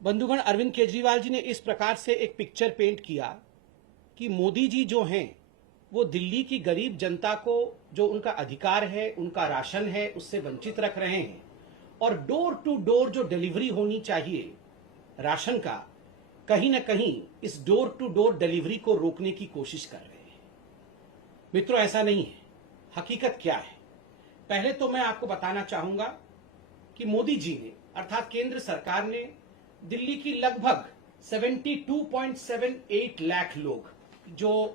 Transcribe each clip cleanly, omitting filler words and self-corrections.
बंधुगण, अरविंद केजरीवाल जी ने इस प्रकार से एक पिक्चर पेंट किया कि मोदी जी जो हैं वो दिल्ली की गरीब जनता को जो उनका अधिकार है, उनका राशन है, उससे वंचित रख रहे हैं और डोर टू डोर जो डिलीवरी होनी चाहिए राशन का, कहीं ना कहीं इस डोर टू डोर डिलीवरी को रोकने की कोशिश कर रहे हैं। मित्रों, ऐसा नहीं है। हकीकत क्या है? पहले तो मैं आपको बताना चाहूंगा कि मोदी जी ने अर्थात केंद्र सरकार ने दिल्ली की लगभग 72.78 लाख लोग जो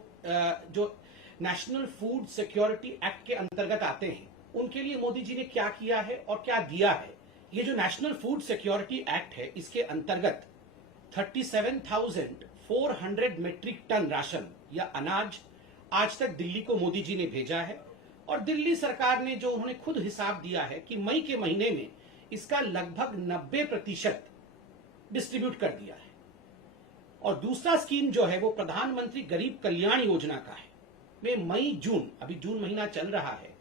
नेशनल फूड सिक्योरिटी एक्ट के अंतर्गत आते हैं, उनके लिए मोदी जी ने क्या किया है और क्या दिया है। ये जो नेशनल फूड सिक्योरिटी एक्ट है, इसके अंतर्गत 37,400 मीट्रिक टन राशन या अनाज आज तक दिल्ली को मोदी जी ने भेजा है और दिल्ली सरकार ने जो उन्होंने खुद हिसाब दिया है कि मई के महीने में इसका लगभग 90% डिस्ट्रीब्यूट कर दिया है। और दूसरा स्कीम जो है वो प्रधानमंत्री गरीब कल्याण योजना का है। मैं मई जून, अभी जून महीना चल रहा है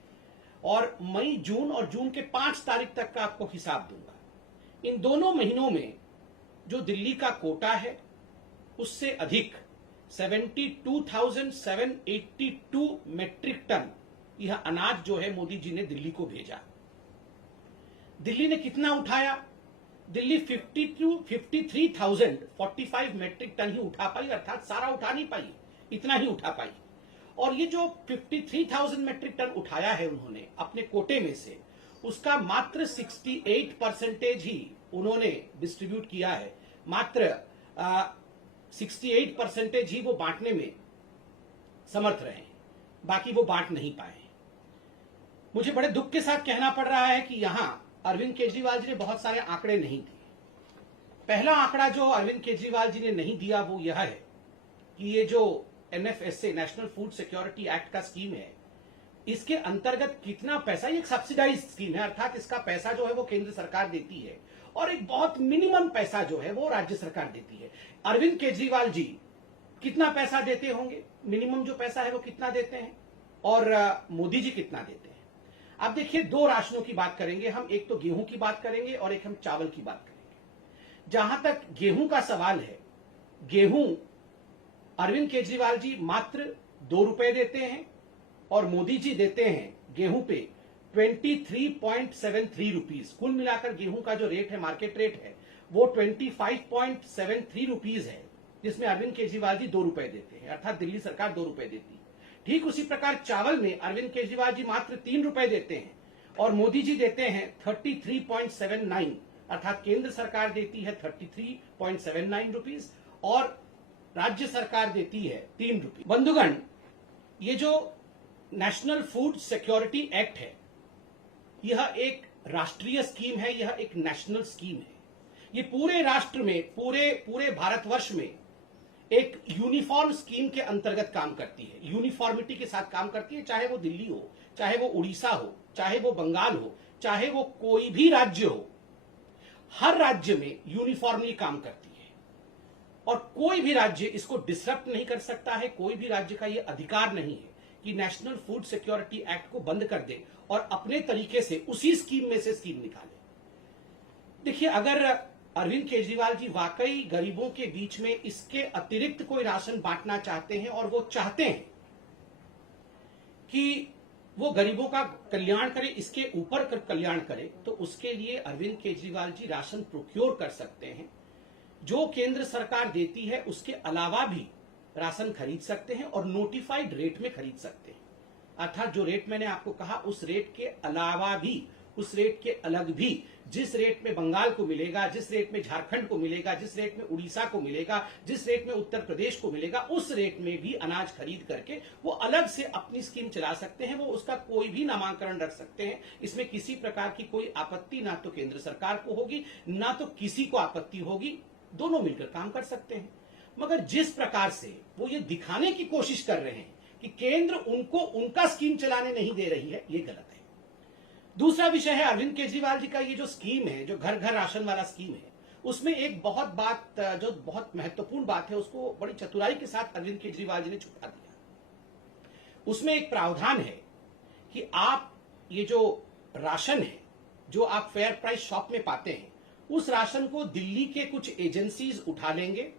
और मई जून और जून के 5 तारीख तक का आपको हिसाब दूंगा। इन दोनों महीनों में जो दिल्ली का कोटा है उससे अधिक 72,782 मीट्रिक टन यह अनाज जो है मोदी जी ने दिल्ली को भेजा। दिल्ली ने कितना उठाया? दिल्ली 53,045 मीट्रिक टन ही उठा पाई, अर्थात सारा उठा नहीं पाई, इतना ही उठा पाई। और ये जो 53,000 मीट्रिक टन उठाया है उन्होंने अपने कोटे में से, उसका मात्र 68% ही उन्होंने डिस्ट्रीब्यूट किया है। मात्र 68% ही वो बांटने में समर्थ रहे, बाकी वो बांट नहीं पाए। मुझे बड़े दुख के साथ कहना पड़ रहा है कि यहां अरविंद केजरीवाल जी ने बहुत सारे आंकड़े नहीं दिए। पहला आंकड़ा जो अरविंद केजरीवाल जी ने नहीं दिया वो यह है कि ये जो NFSA national food security act का स्कीम है, इसके अंतर्गत कितना पैसा, ये एक सब्सिडाइज्ड स्कीम है, अर्थात इसका पैसा जो है वो केंद्र सरकार देती है और एक बहुत मिनिमम पैसा जो है वो राज्य सरकार देती है। अरविंद केजरीवाल जी कितना पैसा देते होंगे? मिनिमम जो पैसा है वो कितना देते हैं और मोदी जी कितना देते हैं? अब देखिए, दो राशनों की बात करेंगे हम, एक तो गेहूं की बात करेंगे और एक हम चावल की बात करेंगे। जहां तक गेहूं का सवाल है, गेहूं अरविंद केजरीवाल जी मात्र 2 रुपए देते हैं और मोदी जी देते हैं गेहूं पे 23.73 रुपीज। कुल मिलाकर गेहूं का जो रेट है, मार्केट रेट है, वो 25.73 रुपीज है, जिसमें अरविंद केजरीवाल जी 2 रुपए देते हैं, अर्थात दिल्ली सरकार 2 रुपए देती है। ठीक उसी प्रकार चावल में अरविंद केजरीवाल जी मात्र 3 रुपए देते हैं और मोदी जी देते हैं 33.79, अर्थात केंद्र सरकार देती है 33.79 रुपीज और राज्य सरकार देती है 3 रुपये। बंधुगण, ये जो नेशनल फूड सिक्योरिटी एक्ट है, यह एक राष्ट्रीय स्कीम है, यह एक नेशनल स्कीम है। ये पूरे राष्ट्र में, पूरे भारतवर्ष में एक यूनिफॉर्म स्कीम के अंतर्गत काम करती है, यूनिफॉर्मिटी के साथ काम करती है। चाहे वो दिल्ली हो, चाहे वो उड़ीसा हो, चाहे वो बंगाल हो, चाहे वो कोई भी राज्य हो, हर राज्य में यूनिफॉर्मली काम करती है और कोई भी राज्य इसको डिसरप्ट नहीं कर सकता है। कोई भी राज्य का यह अधिकार नहीं है कि नेशनल फूड सिक्योरिटी एक्ट को बंद कर दे और अपने तरीके से उसी स्कीम में से स्कीम निकाले। देखिए, अगर अरविंद केजरीवाल जी वाकई गरीबों के बीच में इसके अतिरिक्त कोई राशन बांटना चाहते हैं और वो चाहते हैं कि वो गरीबों का कल्याण करे, इसके ऊपर कल्याण करे, तो उसके लिए अरविंद केजरीवाल जी राशन प्रोक्योर कर सकते हैं। जो केंद्र सरकार देती है उसके अलावा भी राशन खरीद सकते हैं और नोटिफाइड रेट में खरीद सकते हैं, अर्थात जो रेट मैंने आपको कहा उस रेट के अलावा भी, उस रेट के अलग भी, जिस रेट में बंगाल को मिलेगा, जिस रेट में झारखंड को मिलेगा, जिस रेट में उड़ीसा को मिलेगा, जिस रेट में उत्तर प्रदेश को मिलेगा, उस रेट में भी अनाज खरीद करके वो अलग से अपनी स्कीम चला सकते हैं। वो उसका कोई भी नामांकन रख सकते हैं। इसमें किसी प्रकार की कोई आपत्ति ना तो केंद्र सरकार को होगी, ना तो किसी को आपत्ति होगी। दोनों मिलकर काम कर सकते हैं। मगर जिस प्रकार से वो ये दिखाने की कोशिश कर रहे हैं कि केंद्र उनको उनका स्कीम चलाने नहीं दे रही है, ये गलत है। दूसरा विषय है अरविंद केजरीवाल जी का ये जो स्कीम है, जो घर घर राशन वाला स्कीम है, उसमें एक बहुत महत्वपूर्ण बात है, उसको बड़ी चतुराई के साथ अरविंद केजरीवाल जी ने छुपा दिया। उसमें एक प्रावधान है कि आप ये जो राशन है, जो आप फेयर प्राइस शॉप में पाते हैं, उस राशन को दिल्ली के कुछ एजेंसीज उठा लेंगे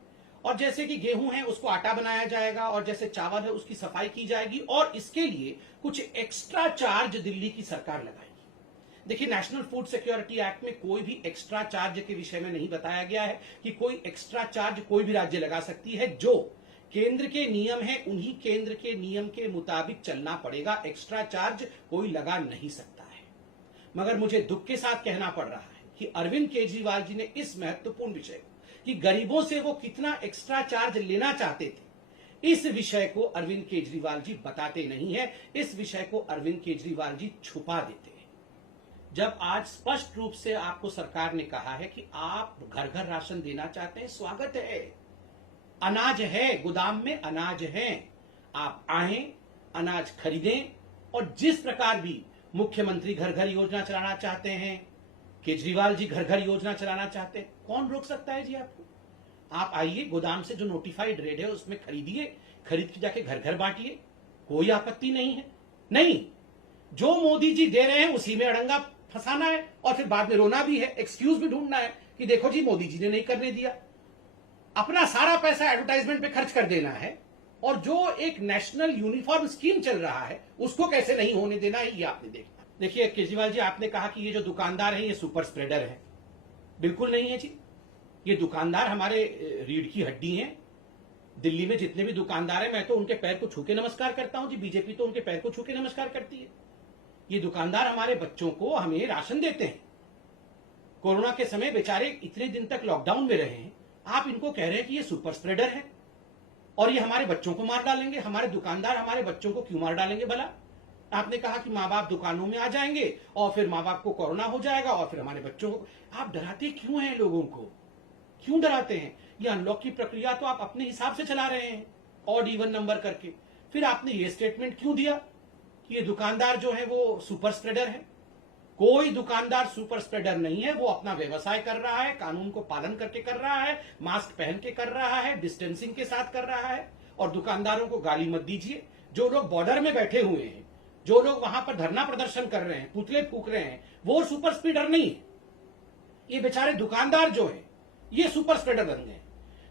और जैसे कि गेहूं है उसको आटा बनाया जाएगा और जैसे चावल है उसकी सफाई की जाएगी और इसके लिए कुछ एक्स्ट्रा चार्ज दिल्ली की सरकार लगाएगी। देखिए, नेशनल फूड सिक्योरिटी एक्ट में कोई भी एक्स्ट्रा चार्ज के विषय में नहीं बताया गया है कि कोई एक्स्ट्रा चार्ज कोई भी राज्य लगा सकती है। जो केंद्र के नियम है उन्हीं केंद्र के नियम के मुताबिक चलना पड़ेगा, एक्स्ट्रा चार्ज कोई लगा नहीं सकता है। मगर मुझे दुख के साथ कहना पड़ रहा है कि अरविंद केजरीवाल जी ने इस महत्वपूर्ण विषय कि गरीबों से वो कितना एक्स्ट्रा चार्ज लेना चाहते थे, इस विषय को अरविंद केजरीवाल जी बताते नहीं है। इस विषय को अरविंद केजरीवाल जी छुपा देते हैं। जब आज स्पष्ट रूप से आपको सरकार ने कहा है कि आप घर घर राशन देना चाहते हैं, स्वागत है, अनाज है, गोदाम में अनाज है, आप आए, अनाज खरीदें और जिस प्रकार भी मुख्यमंत्री घर घर योजना चलाना चाहते हैं, केजरीवाल जी घर घर योजना चलाना चाहते हैं, कौन रोक सकता है जी आपको? आप आइए, गोदाम से जो नोटिफाइड रेट है उसमें खरीदिए, खरीद के जाके घर घर बांटिए, कोई आपत्ति नहीं है। नहीं, जो मोदी जी दे रहे हैं उसी में अड़ंगा फंसाना है और फिर बाद में रोना भी है, एक्सक्यूज भी ढूंढना है कि देखो जी मोदी जी ने नहीं करने दिया। अपना सारा पैसा एडवर्टाइजमेंट पे खर्च कर देना है और जो एक नेशनल यूनिफॉर्म स्कीम चल रहा है उसको कैसे नहीं होने देना है, ये आपने देखना। देखिए केजरीवाल जी, आपने कहा कि ये जो दुकानदार है ये सुपर स्प्रेडर है। बिल्कुल नहीं है जी, ये दुकानदार हमारे रीढ़ की हड्डी हैं। दिल्ली में जितने भी दुकानदार हैं मैं तो उनके पैर को छू के नमस्कार करता हूं जी, बीजेपी तो उनके पैर को छू के नमस्कार करती है। ये दुकानदार हमारे बच्चों को हमें राशन देते हैं। कोरोना के समय बेचारे इतने दिन तक लॉकडाउन में रहे हैं, आप इनको कह रहे हैं कि ये सुपर स्प्रेडर है और ये हमारे बच्चों को मार डालेंगे। हमारे दुकानदार हमारे बच्चों को क्यों मार डालेंगे भला? आपने कहा कि माँ बाप दुकानों में आ जाएंगे और फिर माँ बाप को कोरोना हो जाएगा और फिर हमारे बच्चों को। आप डराते क्यों हैं लोगों को? क्यों डराते हैं? ये अनलॉक की प्रक्रिया तो आप अपने हिसाब से चला रहे हैं, ऑड इवन नंबर करके। फिर आपने ये स्टेटमेंट क्यों दिया कि ये दुकानदार जो है वो सुपर स्प्रेडर है? कोई दुकानदार सुपर स्प्रेडर नहीं है, वो अपना व्यवसाय कर रहा है, कानून को पालन करके कर रहा है, मास्क पहन के कर रहा है, डिस्टेंसिंग के साथ कर रहा है। और दुकानदारों को गाली मत दीजिए। जो लोग बॉर्डर में बैठे हुए हैं, जो लोग वहां पर धरना प्रदर्शन कर रहे हैं, पुतले फूक रहे हैं, वो सुपर स्प्रेडर नहीं है। ये बेचारे दुकानदार जो है ये सुपर स्प्रेडर बन गए।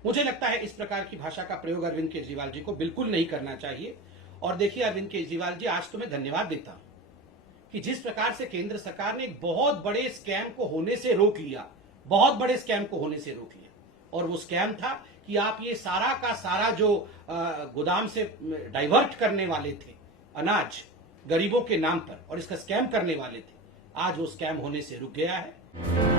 मुझे लगता है इस प्रकार की भाषा का प्रयोग अरविंद केजरीवाल जी को बिल्कुल नहीं करना चाहिए। और देखिए अरविंद केजरीवाल जी, आज तो मैं धन्यवाद देता हूं कि जिस प्रकार से केंद्र सरकार ने एक बहुत बड़े स्कैम को होने से रोक लिया, बहुत बड़े स्कैम को होने से रोक लिया। और वो स्कैम था कि आप ये सारा का सारा जो गोदाम से डाइवर्ट करने वाले थे अनाज गरीबों के नाम पर और इसका स्कैम करने वाले थे, आज वो स्कैम होने से रुक गया है।